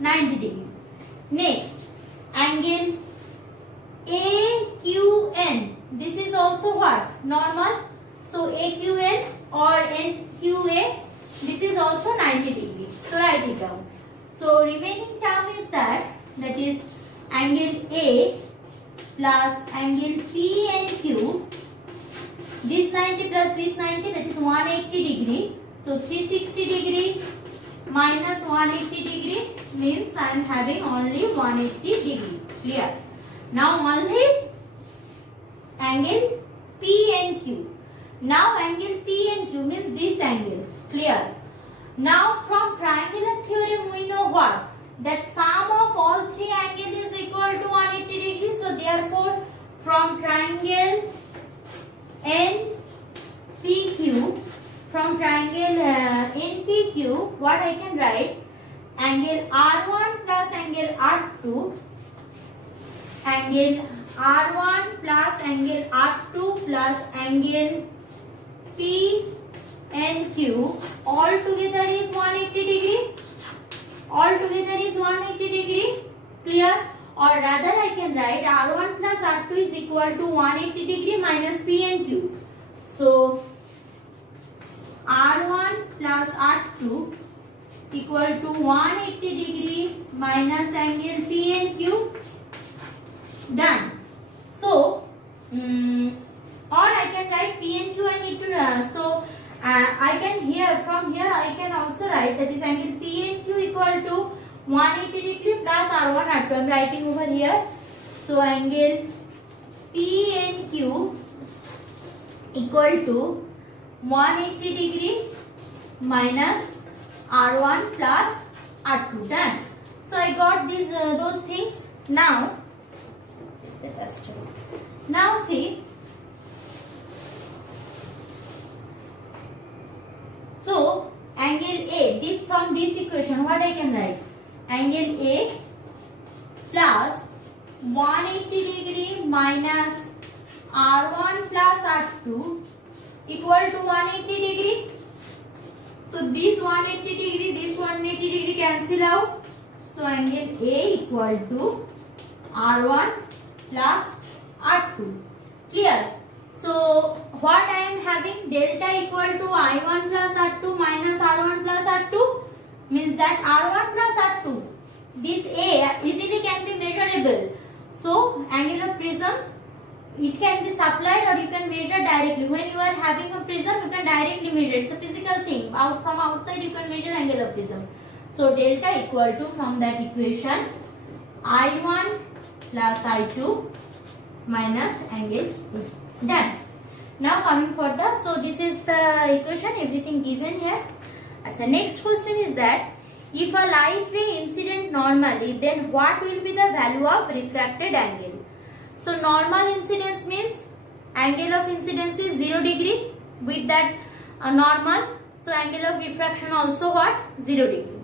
90 degree. Next, angle AQN. This is also what? Normal. So AQN or NQA, this is also 90 degree. So write it down. So remaining term is that is angle A plus angle P and Q. This 90 plus this 90, that is 180 degree. So 360 degree minus 180 degree means I am having only 180 degree. Clear? Now only angle P and Q. Now angle P and Q means this angle. Clear? Now from triangular theorem we know what? That sum of all three angles is equal to 180 degrees. So therefore from triangle NPQ, from triangle NPQ, what I can write? Angle R1 plus angle R2, angle R1 plus angle R2 plus angle P and Q all together is 180 degree. All together is 180 degree. Clear? Or rather I can write R1 plus R2 is equal to 180 degree minus P and Q. So R1 plus R2 equal to 180 degree minus angle P and Q. Done. So or I can write P and Q I need to I can from here I can also write that is angle P and Q equal to 180 degree plus R1 R2. I am writing over here. So angle P and Q equal to 180 degree minus R1 plus R2. Done. So I got these those things. Now this is the first one. Now see. So angle A, this from this equation, what I can write? Angle A plus 180 degree minus R1 plus R2 equal to 180 degree. So this 180 degree, this 180 degree cancel out. So angle A equal to R1 plus R2. Clear? So what I am having, delta equal to I1 plus R2 minus R1 plus R2 means that R1 plus R2, this A easily can be measurable. So angle of prism, it can be supplied or you can measure directly. When you are having a prism, you can directly measure. It's a physical thing. From outside you can measure angle of prism. So delta equal to, from that equation, I1 plus I2 minus angle A. Done. Now coming further, so this is the equation, everything given here. Achha, next question is that if a light ray incident normally, then what will be the value of refracted angle? So normal incidence means angle of incidence is 0 degree. With that normal, so angle of refraction also what? 0 degree.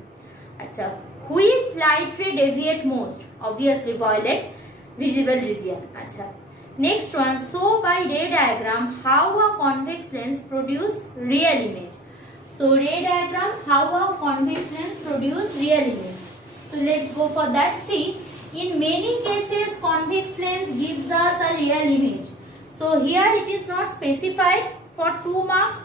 Achha, which light ray deviate most? Obviously violet visible region. Achha. Next one, so by ray diagram, how a convex lens produce real image. So ray diagram, how a convex lens produce real image. So let's go for that. See, in many cases convex lens gives us a real image. So here it is not specified for 2 marks.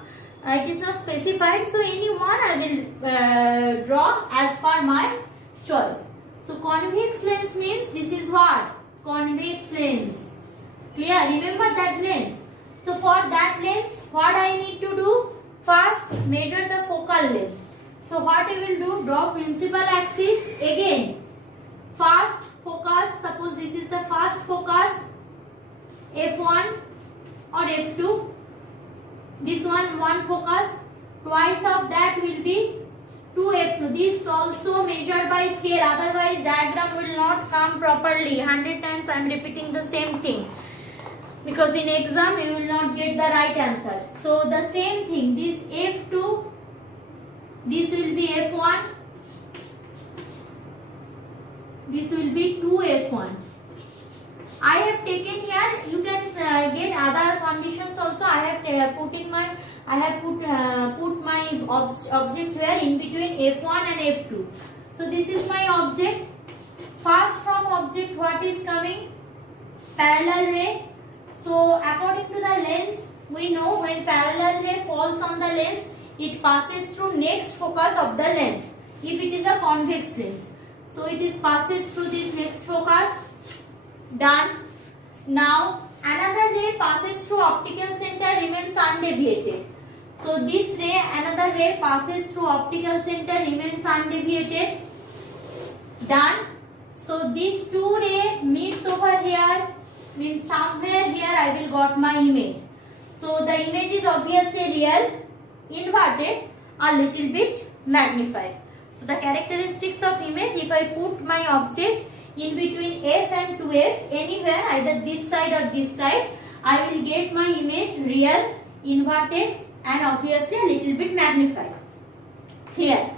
It is not specified. So any one I will draw as per my choice. So convex lens means this is what? Convex lens. Clear? Remember that lens. So for that lens, what I need to do? First, measure the focal length. So what I will do? Draw principal axis. Again, first focus. Suppose this is the first focus, F1 or F2. This one focus. Twice of that will be 2F2. This also measured by scale. Otherwise, diagram will not come properly. 100 times I am repeating the same thing. Because in exam you will not get the right answer. So the same thing, this F2, this will be F1, this will be 2F1. I have taken here, you can get other conditions also. I have put my object here in between F1 and F2. So this is my object. what is coming? Parallel ray. So according to the lens, we know when parallel ray falls on the lens, it passes through next focus of the lens. If it is a convex lens, so it is passes through this next focus. Done. Now another ray passes through optical center, remains undeviated. So this ray, another ray passes through optical center, remains undeviated. Done. So these two rays meets over here, means somewhere here I will got my image. So the image is obviously real, inverted, a little bit magnified. So the characteristics of image, if I put my object in between F and 2F, anywhere, either this side or this side, I will get my image real, inverted and obviously a little bit magnified. Clear?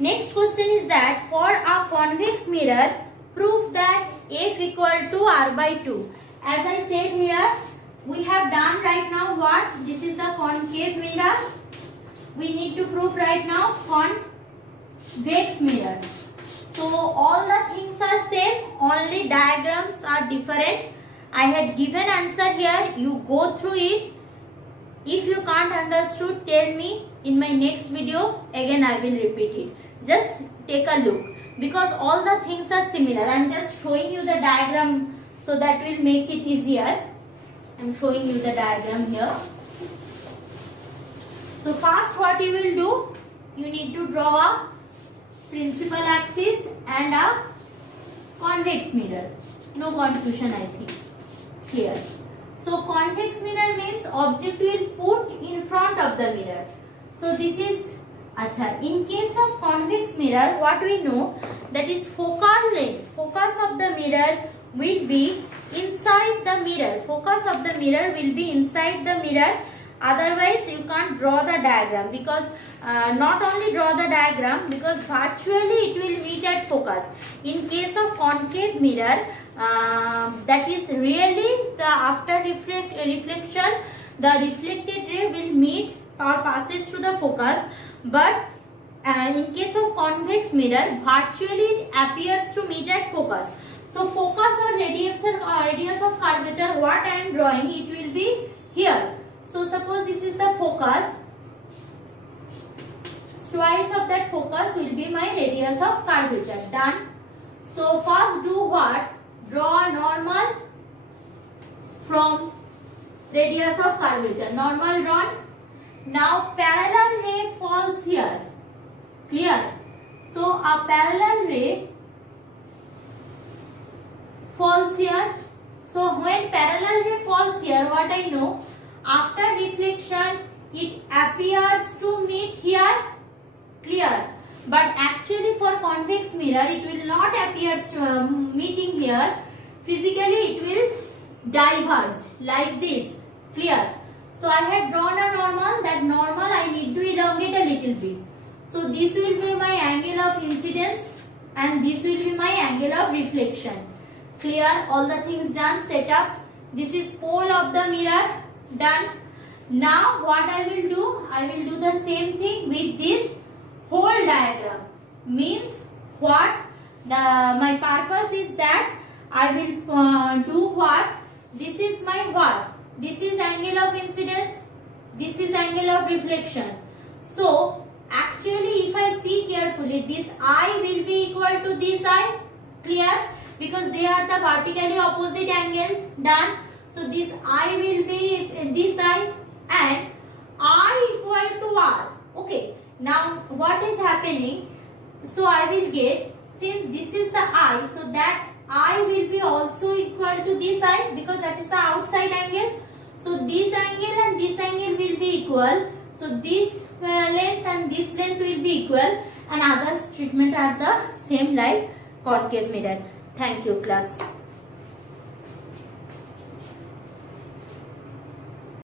Next question is that for a convex mirror, prove that F equal to R by 2. As I said here, we have done right now what? This is the concave mirror. We need to prove right now convex mirror. So all the things are same, only diagrams are different. I had given answer here, you go through it. If you can't understood, tell me in my next video, again I will repeat it. Just take a look, because all the things are similar. I am just showing you the diagram so that will make it easier. I am showing you the diagram here. So first what you will do, you need to draw a principal axis and a convex mirror. No confusion, I think. Clear. So convex mirror means object will put in front of the mirror. So this is in case of convex mirror, what we know, that is focal length, focus of the mirror will be inside the mirror. Focus of the mirror will be inside the mirror. Otherwise you can't draw the diagram, because not only draw the diagram, because virtually it will meet at focus. In case of concave mirror, that is really the after reflection, the reflected ray will meet or passes through the focus. But in case of convex mirror, virtually it appears to meet at focus. So focus or radius of curvature, what I am drawing, it will be here. So suppose this is the focus, twice of that focus will be my radius of curvature. Done. So first do what? Draw a normal from radius of curvature. Normal drawn. Now parallel ray falls here. Clear? So a parallel ray falls here. So when parallel ray falls here, what I know, after reflection it appears to meet here. Clear? But actually for convex mirror it will not appear meeting here. Physically it will diverge like this. Clear? So I had drawn a normal. That normal I need to elongate a little bit. So this will be my angle of incidence and this will be my angle of reflection. Clear? All the things done, set up. This is pole of the mirror. Done. Now what I will do? I will do the same thing with this whole diagram. Means what? My purpose is that I will do what? This is my what? This is angle of incidence. This is angle of reflection. So actually if I see carefully, this eye will be equal to this eye. Clear? Because they are the vertically opposite angle. Done. So this eye will be this eye and R equal to R. Okay. Now what is happening? So I will get, since this is the eye, so that eye will be also equal to this eye, because that is the outside angle. So this angle and this angle will be equal. So this length and this length will be equal, and others treatment are the same like concave mirror. Thank you, class.